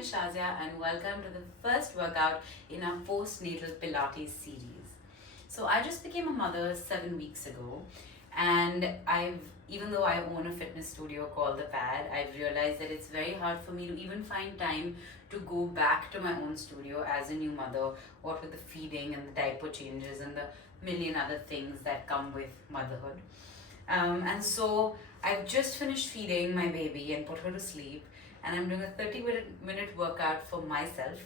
is Shazia and welcome to the first workout in our postnatal Pilates series. So I just became a mother 7 weeks ago, and even though I own a fitness studio called The Pad, I've realized that it's very hard for me to even find time to go back to my own studio as a new mother, what with the feeding and the diaper changes and the million other things that come with motherhood. And so I've just finished feeding my baby and put her to sleep, and I'm doing a 30-minute workout for myself.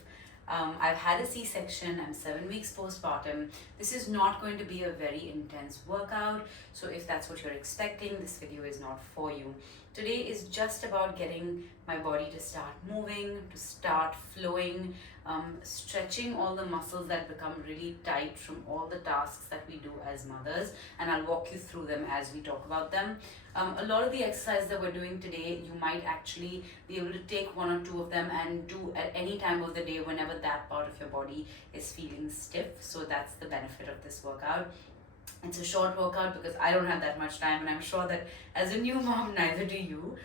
I've had a C-section, I'm 7 weeks postpartum. This is not going to be a very intense workout, so if that's what you're expecting, this video is not for you. Today is just about getting my body to start moving, to start flowing, stretching all the muscles that become really tight from all the tasks that we do as mothers, and I'll walk you through them as we talk about them. A lot of the exercises that we're doing today, you might actually be able to take one or two of them and do at any time of the day whenever that part of your body is feeling stiff. So that's the benefit of this workout. It's a short workout because I don't have that much time, and I'm sure that as a new mom, neither do you.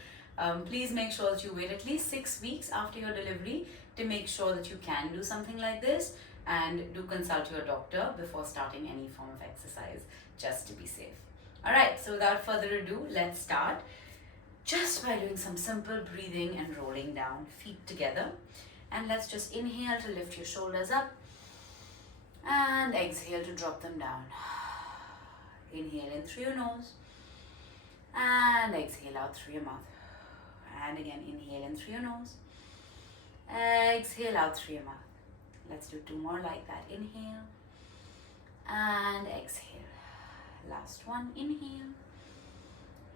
Please make sure that you wait at least 6 weeks after your delivery to make sure that you can do something like this, and do consult your doctor before starting any form of exercise, just to be safe. Alright, so without further ado, let's start just by doing some simple breathing and rolling down, feet together. And let's just inhale to lift your shoulders up and exhale to drop them down. Inhale in through your nose and exhale out through your mouth. And again, inhale in through your nose, exhale out through your mouth. Let's do two more like that. Inhale and exhale. Last one, inhale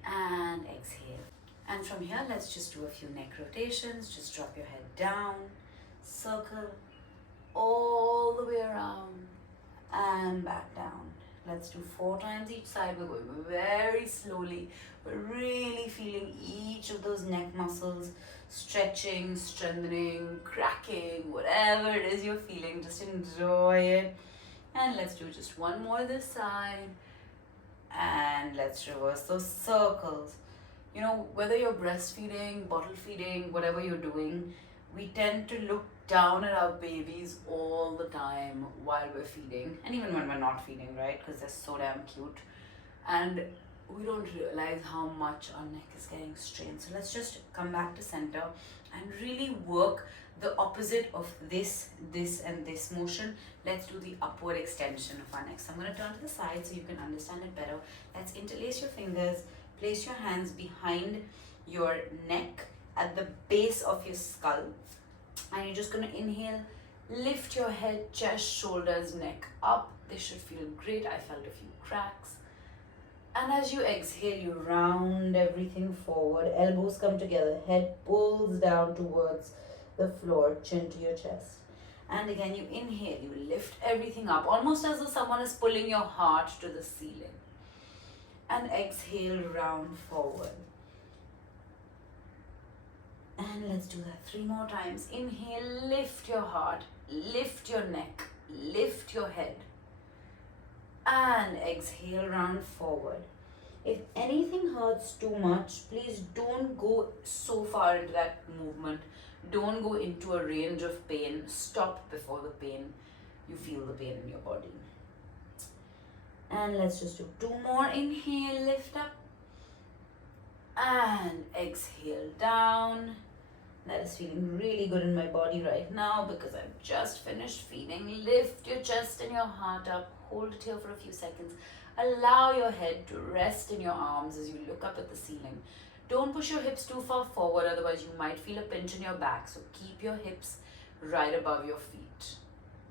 and exhale. And from here, let's just do a few neck rotations. Just drop your head down, circle all the way around and back down. Let's do 4 times each side. We're going very slowly. We're really feeling each of those neck muscles stretching, strengthening, cracking, whatever it is you're feeling. Just enjoy it. And let's do just one more this side. And let's reverse those circles. You know, whether you're breastfeeding, bottle feeding, whatever you're doing, we tend to look down at our babies all the time while we're feeding, and even when we're not feeding, right? Because they're so damn cute, and we don't realize how much our neck is getting strained. So let's just come back to center and really work the opposite of this, and this motion. Let's do the upward extension of our neck. So I'm going to turn to the side so you can understand it better. Let's interlace your fingers, place your hands behind your neck at the base of your skull, and you're just going to inhale, lift your head, chest, shoulders, neck up. They should feel great. I felt a few cracks. And as you exhale, you round everything forward, elbows come together, head pulls down towards the floor, chin to your chest. And again, you inhale, you lift everything up, almost as though someone is pulling your heart to the ceiling. And exhale, round forward. And let's do that 3 more times. Inhale, lift your heart, lift your neck, lift your head. And exhale, round forward. If anything hurts too much, please don't go so far into that movement. Don't go into a range of pain. Stop before the pain. You feel the pain in your body. And let's just do 2 more. Inhale, lift up. And exhale down. That is feeling really good in my body right now because I've just finished feeding. Lift your chest and your heart up. Hold it here for a few seconds. Allow your head to rest in your arms as you look up at the ceiling. Don't push your hips too far forward, otherwise you might feel a pinch in your back. So keep your hips right above your feet.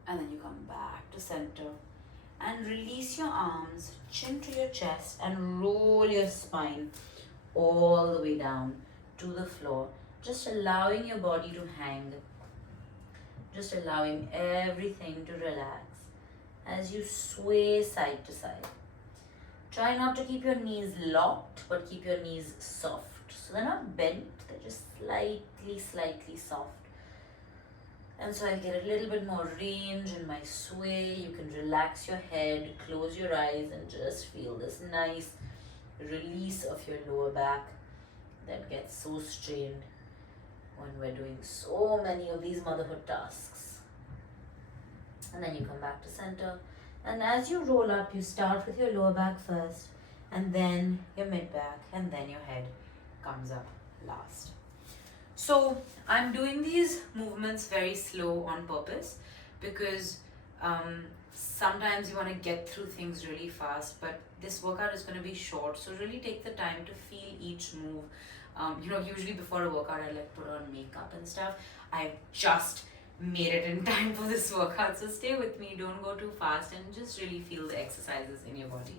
And then you come back to center and release your arms, chin to your chest, and roll your spine all the way down to the floor. Just allowing your body to hang. Just allowing everything to relax as you sway side to side. Try not to keep your knees locked, but keep your knees soft. So they're not bent, they're just slightly soft. And so I get a little bit more range in my sway. You can relax your head, close your eyes, and just feel this nice release of your lower back that gets so strained when we're doing so many of these motherhood tasks. And then you come back to center. And as you roll up, you start with your lower back first, and then your mid back, and then your head comes up last. So I'm doing these movements very slow on purpose because sometimes you want to get through things really fast, but this workout is going to be short, so really take the time to feel each move. Usually before a workout I like put on makeup and stuff. I've just made it in time for this workout, so stay with me, don't go too fast, and just really feel the exercises in your body.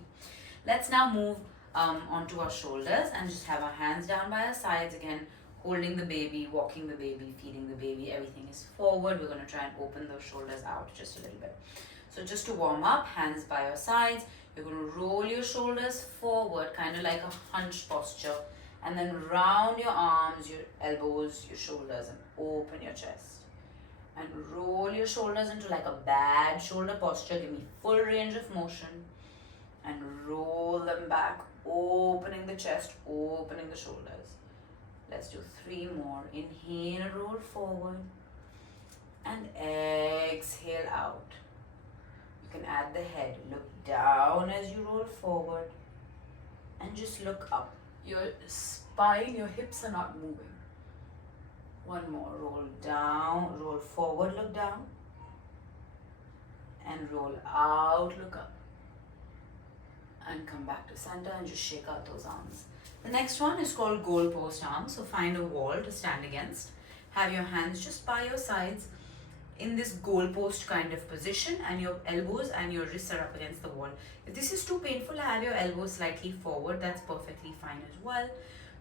Let's now move onto our shoulders and just have our hands down by our sides again, holding the baby, walking the baby, feeding the baby. Everything is forward. We're going to try and open those shoulders out just a little bit. So just to warm up, hands by your sides, you're going to roll your shoulders forward, kind of like a hunch posture, and then round your arms, your elbows, your shoulders, and open your chest. And roll your shoulders into like a bad shoulder posture. Give me full range of motion. And roll them back, opening the chest, opening the shoulders. Let's do 3 more. Inhale, roll forward. And exhale out. You can add the head. Look down as you roll forward. And just look up. Your spine, your hips are not moving. 1 more. Roll down, roll forward, look down. And roll out, look up. And come back to center and just shake out those arms. The next one is called goal post arms. So find a wall to stand against. Have your hands just by your sides in this goal post kind of position, and your elbows and your wrists are up against the wall. If this is too painful, have your elbows slightly forward. That's perfectly fine as well.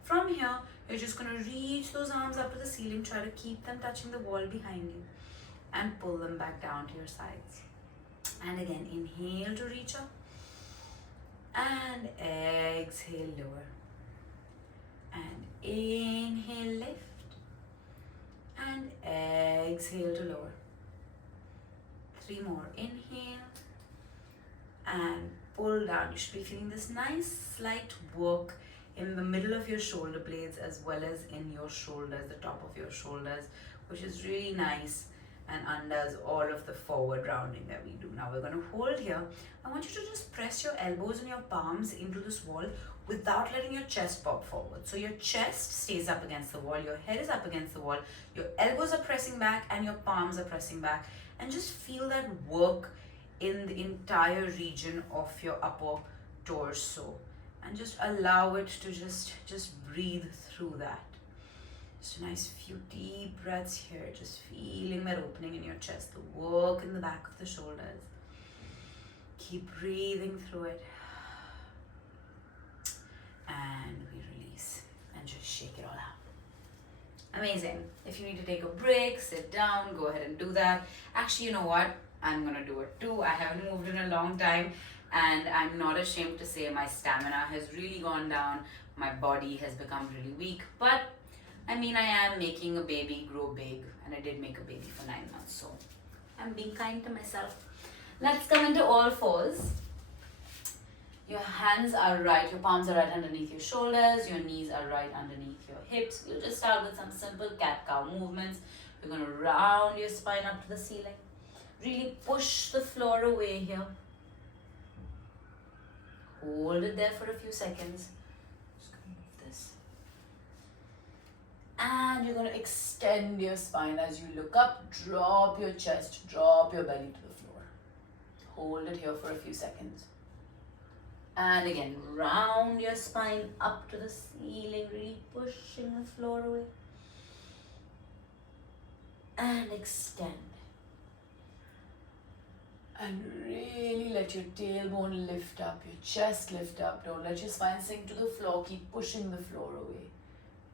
From here, you're just going to reach those arms up to the ceiling. Try to keep them touching the wall behind you and pull them back down to your sides. And again, inhale to reach up. And exhale, lower. And inhale, lift. And exhale to lower. 3 more. Inhale. And pull down. You should be feeling this nice slight work in the middle of your shoulder blades as well as in your shoulders, the top of your shoulders, which is really nice and undoes all of the forward rounding that we do. Now we're going to hold here. I want you to just press your elbows and your palms into this wall without letting your chest pop forward. So your chest stays up against the wall, your head is up against the wall, your elbows are pressing back and your palms are pressing back, and just feel that work in the entire region of your upper torso, and just allow it to just breathe through that. Just a nice few deep breaths here, just feeling that opening in your chest, the work in the back of the shoulders. Keep breathing through it. And we release and just shake it all out. Amazing. If you need to take a break, sit down, go ahead and do that. Actually, you know what? I'm going to do it too. I haven't moved in a long time, and I'm not ashamed to say my stamina has really gone down. My body has become really weak, but I mean, I am making a baby grow big, and I did make a baby for 9 months, so I'm being kind to myself. Let's come into all fours. Your hands are right, your palms are right underneath your shoulders, your knees are right underneath your hips. We'll just start with some simple cat-cow movements. You're going to round your spine up to the ceiling. Really push the floor away here. Hold it there for a few seconds. Just going to move this. And you're going to extend your spine as you look up. Drop your chest, drop your belly to the floor. Hold it here for a few seconds. And again, round your spine up to the ceiling, really pushing the floor away. And extend. And really let your tailbone lift up, your chest lift up. Don't let your spine sink to the floor. Keep pushing the floor away.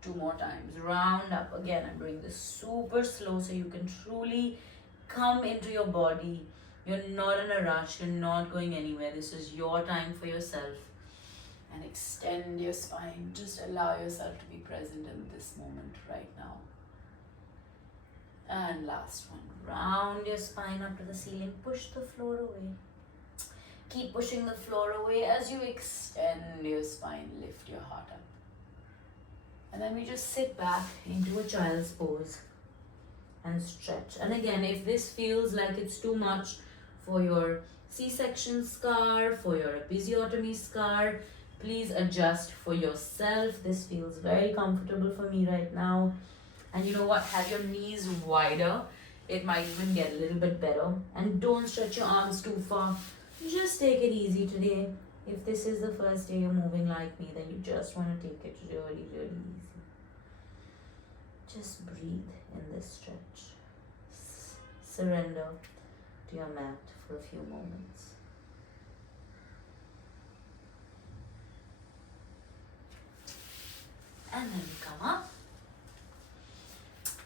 2 more times. Round up again and bring this super slow so you can truly come into your body. You're not in a rush. You're not going anywhere. This is your time for yourself. And extend your spine. Just allow yourself to be present in this moment right now. And last one. Round your spine up to the ceiling. Push the floor away. Keep pushing the floor away as you extend your spine. Lift your heart up. And then we just sit back into a child's pose and stretch. And again, if this feels like it's too much for your C-section scar, for your episiotomy scar, please adjust for yourself. This feels very comfortable for me right now. And you know what? Have your knees wider. It might even get a little bit better. And don't stretch your arms too far. Just take it easy today. If this is the first day you're moving like me, then you just want to take it really, really easy. Just breathe in this stretch. Surrender to your mat for a few moments. And then we come up.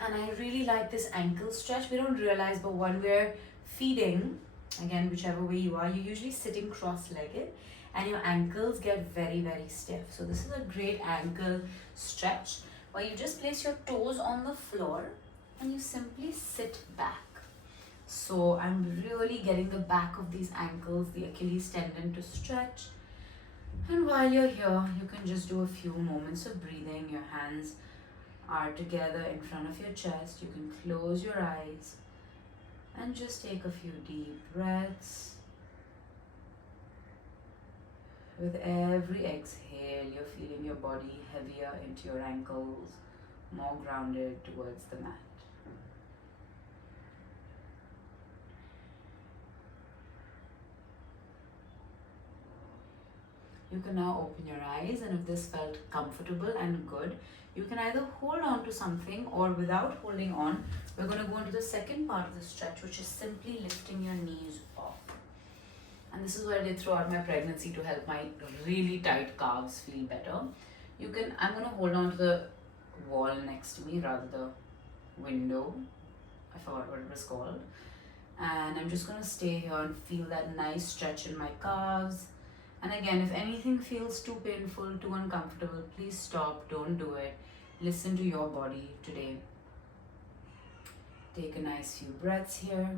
And I really like this ankle stretch. We don't realize, but when we're feeding, again, whichever way you are, you're usually sitting cross-legged and your ankles get very, very stiff. So this is a great ankle stretch where you just place your toes on the floor and you simply sit back. So I'm really getting the back of these ankles, the Achilles tendon to stretch. And while you're here, you can just do a few moments of breathing. Your hands are together in front of your chest. You can close your eyes and just take a few deep breaths. With every exhale, you're feeling your body heavier into your ankles, more grounded towards the mat. You can now open your eyes, and if this felt comfortable and good, you can either hold on to something, or without holding on, we're going to go into the second part of the stretch, which is simply lifting your knees off. And this is what I did throughout my pregnancy to help my really tight calves feel better. I'm going to hold on to the wall next to me, rather the window. I forgot what it was called. And I'm just going to stay here and feel that nice stretch in my calves. And again, if anything feels too painful, too uncomfortable, please stop, don't do it. Listen to your body today. Take a nice few breaths here.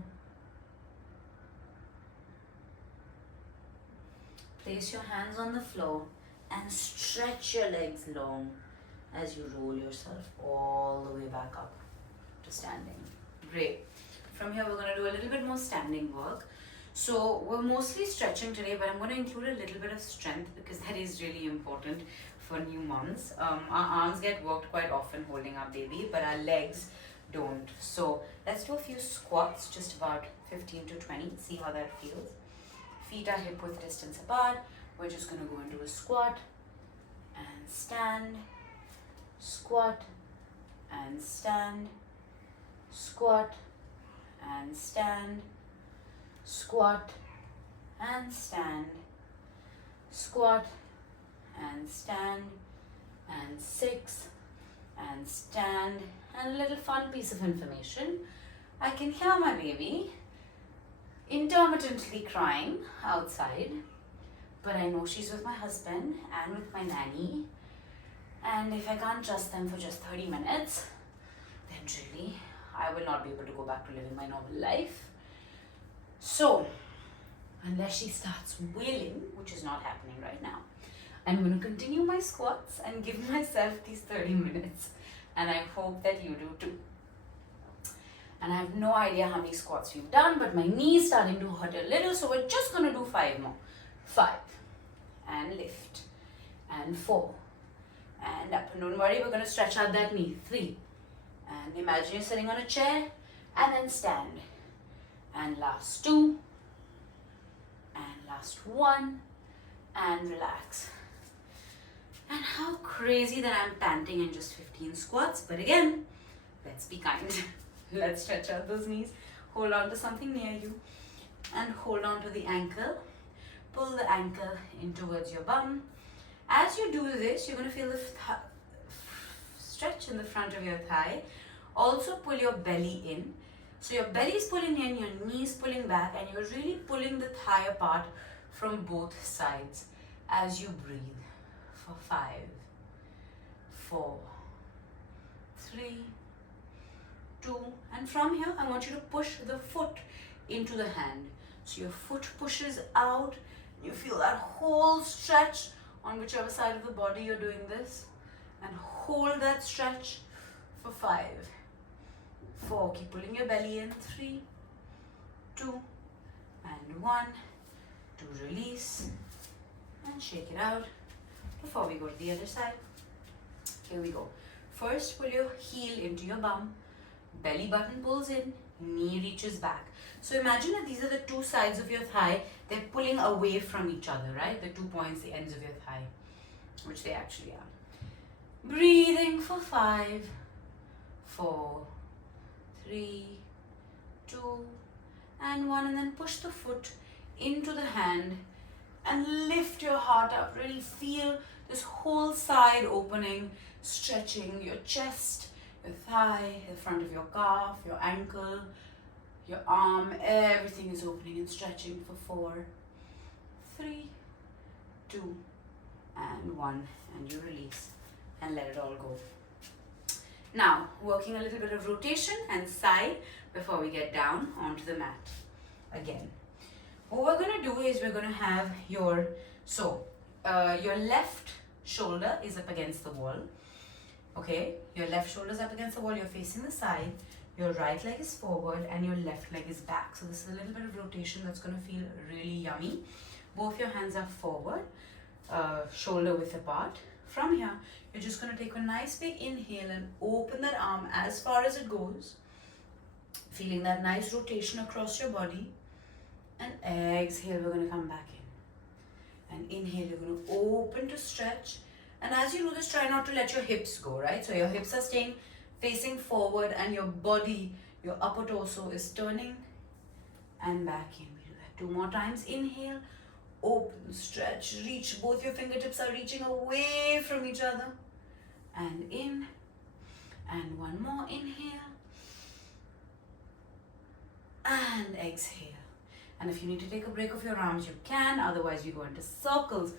Place your hands on the floor and stretch your legs long as you roll yourself all the way back up to standing. Great. From here, we're going to do a little bit more standing work. So we're mostly stretching today, but I'm going to include a little bit of strength because that is really important for new moms. Our arms get worked quite often holding our baby, but our legs don't. So let's do a few squats, just about 15 to 20, see how that feels. Feet are hip width distance apart. We're just going to go into a squat and stand, squat and stand, squat and stand, squat and stand, squat and stand, and 6 and stand. And a little fun piece of information, I can hear my baby intermittently crying outside, but I know she's with my husband and with my nanny, and if I can't trust them for just 30 minutes, then really I will not be able to go back to living my normal life. So unless she starts wailing, which is not happening right now, I'm going to continue my squats and give myself these 30 minutes, and I hope that you do too. And I have no idea how many squats we've done, but my knee's starting to hurt a little, so we're just going to do 5 more. 5 and lift and 4 and up. And don't worry, we're going to stretch out that knee. 3 and imagine you're sitting on a chair and then stand. And last 2 and last 1 and relax. And how crazy that I'm panting in just 15 squats, but again, let's be kind. Let's stretch out those knees, hold on to something near you and hold on to the ankle. Pull the ankle in towards your bum. As you do this, you're going to feel the stretch in the front of your thigh. Also pull your belly in. So your belly is pulling in, your knees pulling back, and you're really pulling the thigh apart from both sides as you breathe. For 5, 4, 3, 2, and from here I want you to push the foot into the hand. So your foot pushes out, you feel that whole stretch on whichever side of the body you're doing this, and hold that stretch for 5, 4. Keep pulling your belly in. 3, 2, and 1. To release and shake it out before we go to the other side. Here we go. First, pull your heel into your bum. Belly button pulls in, knee reaches back. So imagine that these are the two sides of your thigh. They're pulling away from each other, right? The 2 points, the ends of your thigh, which they actually are. Breathing for 5, 4, 3, 2, and 1. And then push the foot into the hand and lift your heart up. Really feel this whole side opening, stretching your chest, your thigh, the front of your calf, your ankle, your arm. Everything is opening and stretching for 4, 3, 2, and 1. And you release and let it all go. Now, working a little bit of rotation and side before we get down onto the mat. Again, what we're going to do is we're going to have your left shoulder is up against the wall. Okay, your left shoulder is up against the wall, you're facing the side, your right leg is forward and your left leg is back. So this is a little bit of rotation that's going to feel really yummy. Both your hands are forward, shoulder width apart. From here, you're just going to take a nice big inhale and open that arm as far as it goes, feeling that nice rotation across your body. And exhale, we're going to come back in. And inhale, you're going to open to stretch. And as you do this, try not to let your hips go, right? So your hips are staying facing forward and your body, your upper torso is turning and back in. We do that 2 more times. Inhale, open, stretch, reach. Both your fingertips are reaching away from each other. And in. And 1 more. Inhale. And exhale. And if you need to take a break of your arms, you can. Otherwise, you go into circles.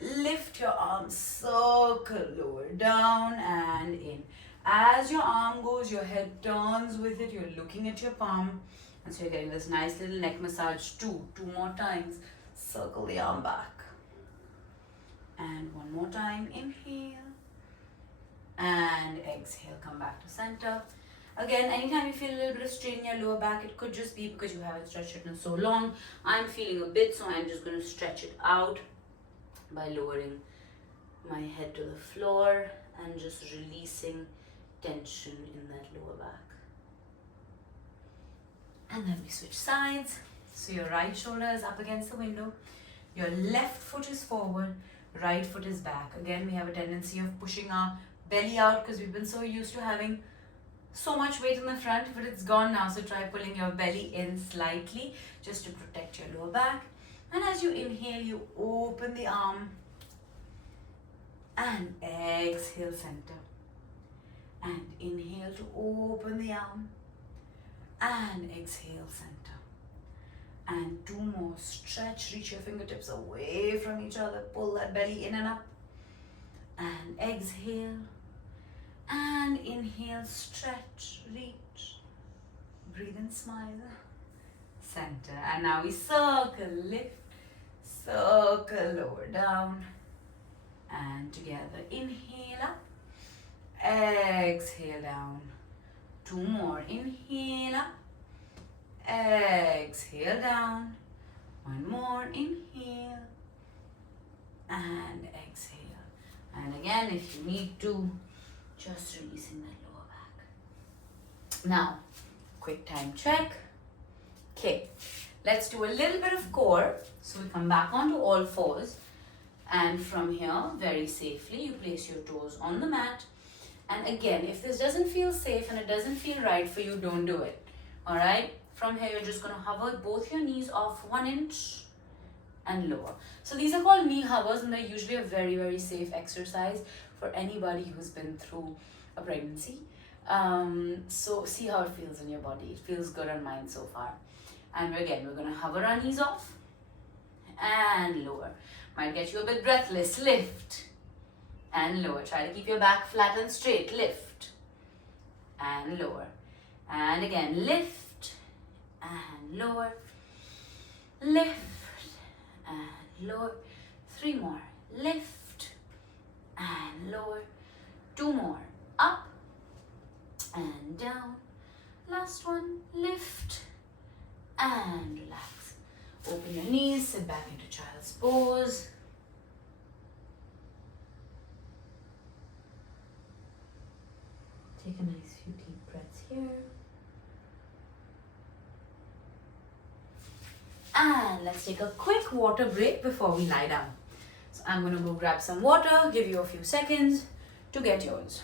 Lift your arms, circle, lower down and in. As your arm goes, your head turns with it. You're looking at your palm. And so you're getting this nice little neck massage. 2 more times. Circle the arm back. And 1 more time. Inhale. And exhale. Come back to center. Again, anytime you feel a little bit of strain in your lower back, it could just be because you haven't stretched it in so long. I'm feeling a bit, so I'm just going to stretch it out by lowering my head to the floor and just releasing tension in that lower back. And then we switch sides. So your right shoulder is up against the window. Your left foot is forward, right foot is back. Again, we have a tendency of pushing our belly out because we've been so used to having so much weight in the front, but it's gone now. So try pulling your belly in slightly just to protect your lower back. And as you inhale, you open the arm and exhale center. And inhale to open the arm and exhale center. And 2 more. Stretch, reach your fingertips away from each other. Pull that belly in and up. And exhale. And inhale, stretch, reach. Breathe and smile. Center. And now we circle, lift, circle, lower down. And together, inhale up. Exhale down. 2 more. Inhale up. Exhale down. 1 more. Inhale. And exhale. And again, if you need to, just releasing that lower back. Now, quick time check. Okay, let's do a little bit of core. So we come back onto all fours. And from here, very safely, you place your toes on the mat. And again, if this doesn't feel safe and it doesn't feel right for you, don't do it. All right? From here, you're just going to hover both your knees off 1 inch and lower. So these are called knee hovers, and they're usually a very, very safe exercise for anybody who's been through a pregnancy. So see how it feels in your body. It feels good on mine so far. And again, we're going to hover our knees off and lower. Might get you a bit breathless. Lift and lower. Try to keep your back flat and straight. Lift and lower. And again, lift and lower. Lift and lower. 3 more. Lift and lower. 2 more. Up and down. Last one. Lift and relax. Open your knees, sit back into child's pose. Take a nice few deep breaths here. And let's take a quick water break before we lie down. So I'm going to go grab some water, give you a few seconds to get yours.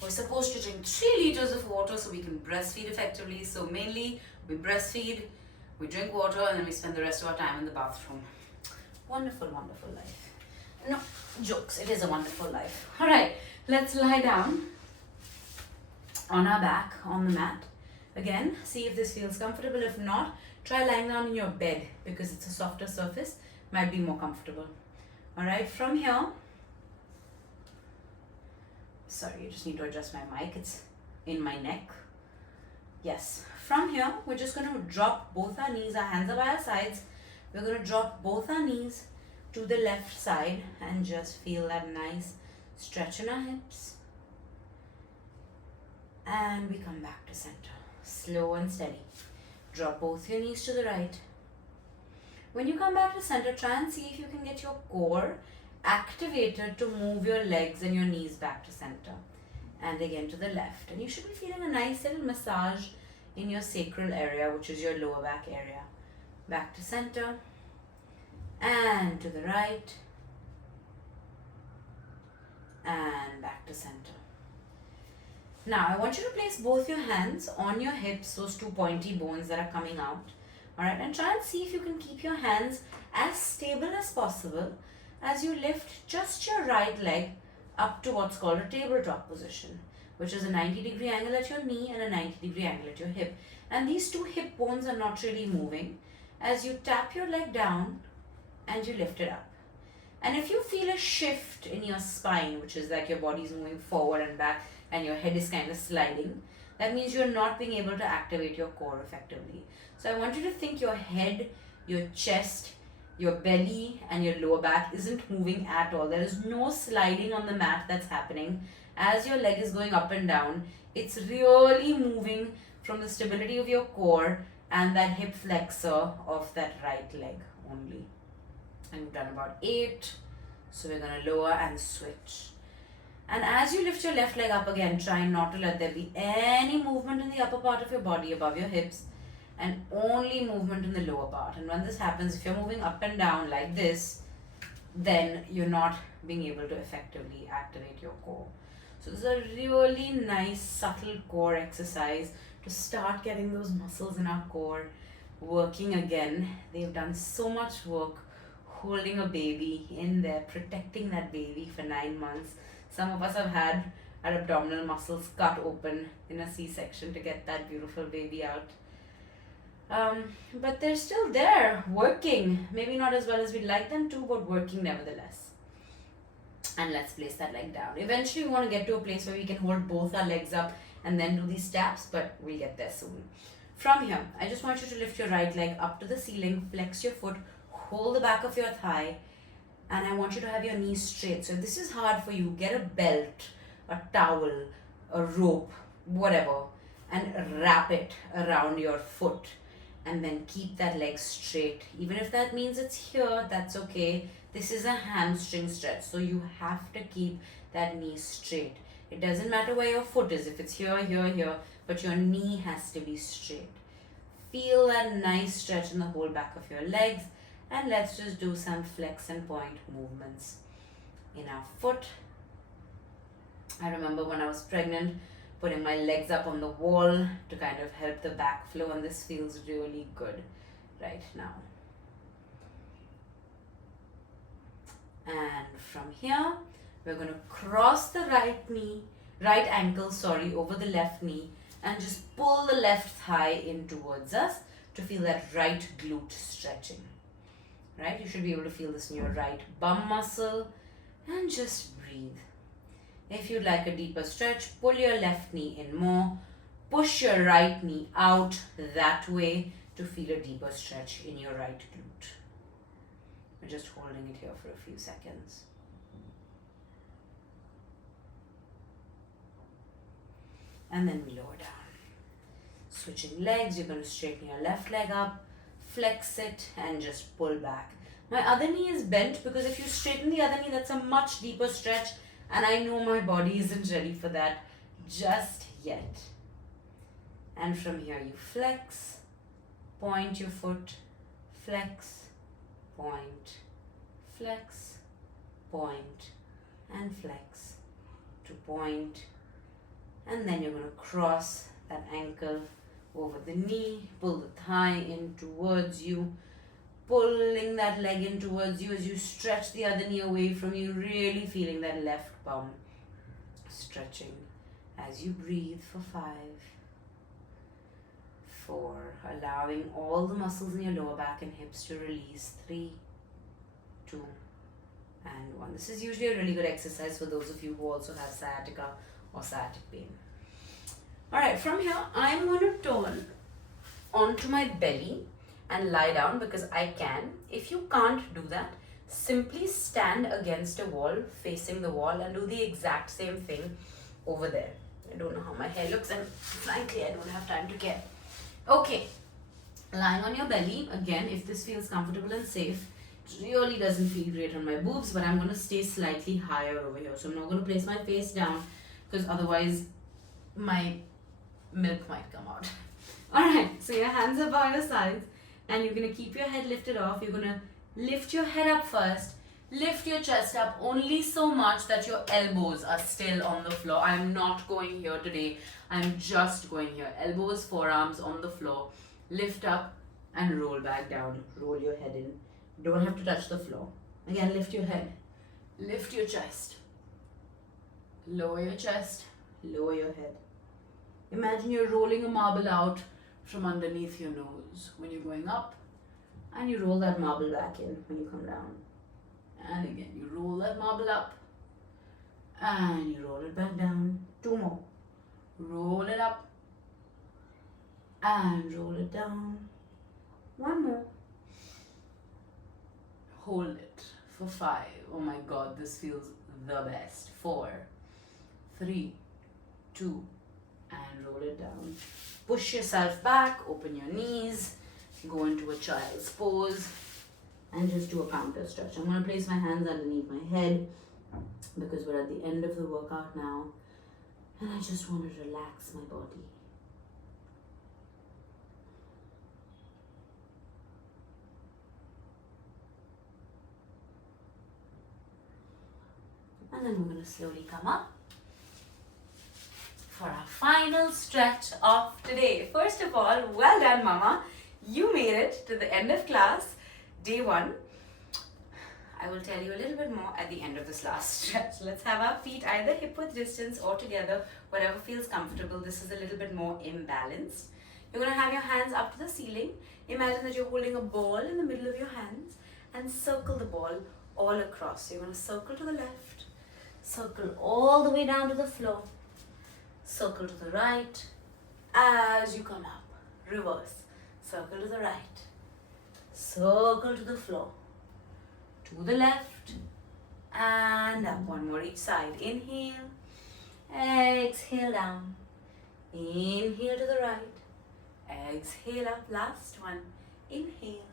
We're supposed to drink 3 liters of water so we can breastfeed effectively. So mainly we breastfeed, we drink water, and then we spend the rest of our time in the bathroom. Wonderful, wonderful life. No, jokes, it is a wonderful life. Alright, let's lie down on our back on the mat. Again, see if this feels comfortable. If not, try lying down in your bed because it's a softer surface, might be more comfortable. Alright, from here, sorry, you just need to adjust my mic, it's in my neck. Yes, from here, we're just going to drop both our knees, our hands are by our sides. We're going to drop both our knees to the left side and just feel that nice stretch in our hips. And we come back to center, slow and steady. Drop both your knees to the right. When you come back to center, try and see if you can get your core activated to move your legs and your knees back to center. And again to the left. And you should be feeling a nice little massage in your sacral area, which is your lower back area. Back to center. And to the right. And back to center. Now, I want you to place both your hands on your hips, those 2 pointy bones that are coming out. Alright, and try and see if you can keep your hands as stable as possible as you lift just your right leg up to what's called a tabletop position, which is a 90-degree angle at your knee and a 90-degree angle at your hip. And these 2 hip bones are not really moving as you tap your leg down and you lift it up. And if you feel a shift in your spine, which is like your body's moving forward and back and your head is kind of sliding, that means you're not being able to activate your core effectively. So I want you to think your head, your chest, your belly and your lower back isn't moving at all. There is no sliding on the mat that's happening. As your leg is going up and down, it's really moving from the stability of your core and that hip flexor of that right leg only. And we've done about 8. So we're going to lower and switch. And as you lift your left leg up again, try not to let there be any movement in the upper part of your body above your hips and only movement in the lower part. And when this happens, if you're moving up and down like this, then you're not being able to effectively activate your core. So this is a really nice subtle core exercise to start getting those muscles in our core working again. They've done so much work holding a baby in there, protecting that baby for 9 months. Some of us have had our abdominal muscles cut open in a C-section to get that beautiful baby out. But they're still there, working. Maybe not as well as we'd like them to, but working nevertheless. And let's place that leg down. Eventually we want to get to a place where we can hold both our legs up and then do these taps, but we'll get there soon. From here, I just want you to lift your right leg up to the ceiling, flex your foot, hold the back of your thigh, and I want you to have your knees straight. So if this is hard for you, get a belt, a towel, a rope, whatever, and wrap it around your foot. And then keep that leg straight. Even if that means it's here, that's okay. This is a hamstring stretch, so you have to keep that knee straight. It doesn't matter where your foot is, if it's here, here, here, but your knee has to be straight. Feel that nice stretch in the whole back of your legs, and let's just do some flex and point movements in our foot. I remember when I was pregnant, putting my legs up on the wall to kind of help the back flow, and this feels really good right now. And from here, we're going to cross the right ankle, over the left knee, and just pull the left thigh in towards us to feel that right glute stretching. Right? You should be able to feel this in your right bum muscle, and just breathe. If you'd like a deeper stretch, pull your left knee in more. Push your right knee out that way to feel a deeper stretch in your right glute. We're just holding it here for a few seconds. And then we lower down. Switching legs, you're going to straighten your left leg up, flex it, and just pull back. My other knee is bent because if you straighten the other knee, that's a much deeper stretch, and I know my body isn't ready for that just yet. And from here you flex, point your foot, flex, point, flex, point, and flex to point. And then you're going to cross that ankle over the knee, pull the thigh in towards you, pulling that leg in towards you as you stretch the other knee away from you, really feeling that left bum stretching as you breathe for 5, 4, allowing all the muscles in your lower back and hips to release, 3, 2, and 1. This is usually a really good exercise for those of you who also have sciatica or sciatic pain. Alright, from here I'm going to turn onto my belly and lie down because I can. If you can't do that, simply stand against a wall, facing the wall, and do the exact same thing over there. I don't know how my hair looks, and frankly I don't have time to care. Okay, lying on your belly, again, if this feels comfortable and safe. It really doesn't feel great on my boobs, but I'm going to stay slightly higher over here. So I'm not going to place my face down because otherwise my milk might come out. Alright, so your hands are by your sides and you're going to keep your head lifted off. You're going to lift your head up first, lift your chest up only so much that your elbows are still on the floor. I'm not going here today. I'm just going here. Elbows, forearms on the floor. Lift up and roll back down. Roll your head in. Don't have to touch the floor. Again, lift your head. Lift your chest. Lower your chest. Lower your head. Imagine you're rolling a marble out from underneath your nose when you're going up, and you roll that marble back in when you come down. And again, you roll that marble up and you roll it back down. 2 more. Roll it up and roll it down. 1 more. Hold it for 5. Oh my God, this feels the best. 4, 3, 2, and roll it down. Push yourself back, open your knees, go into a child's pose, and just do a counter stretch. I'm going to place my hands underneath my head because we're at the end of the workout now, and I just want to relax my body. And then we're going to slowly come up for our final stretch of today. First of all, well done, Mama. You made it to the end of class, day 1. I will tell you a little bit more at the end of this last stretch. Let's have our feet either hip width distance or together, whatever feels comfortable. This is a little bit more imbalanced. You're going to have your hands up to the ceiling. Imagine that you're holding a ball in the middle of your hands and circle the ball all across. So you're going to circle to the left, circle all the way down to the floor, circle to the right as you come up, reverse, circle to the right, circle to the floor, to the left, and up. 1 more each side. Inhale, exhale down, inhale to the right, exhale up. Last one. Inhale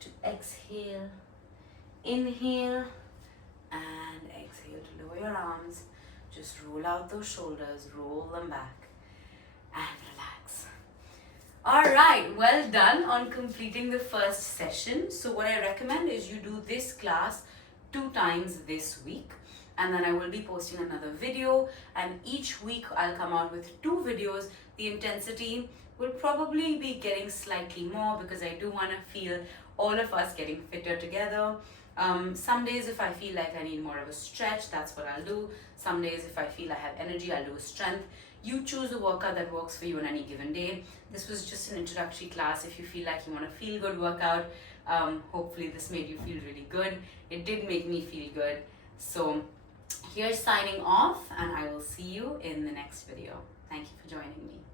to exhale, inhale and exhale to lower your arms. Just roll out those shoulders, roll them back and relax. Alright, well done on completing the first session. So what I recommend is you do this class 2 times this week, and then I will be posting another video, and each week I'll come out with 2 videos. The intensity will probably be getting slightly more because I do want to feel all of us getting fitter together. Some days if I feel like I need more of a stretch, that's what I'll do. Some days if I feel I have energy, I'll do a strength. You choose the workout that works for you on any given day. This was just an introductory class. If you feel like you want a feel good workout, hopefully this made you feel really good. It did make me feel good. So here's signing off, and I will see you in the next video. Thank you for joining me.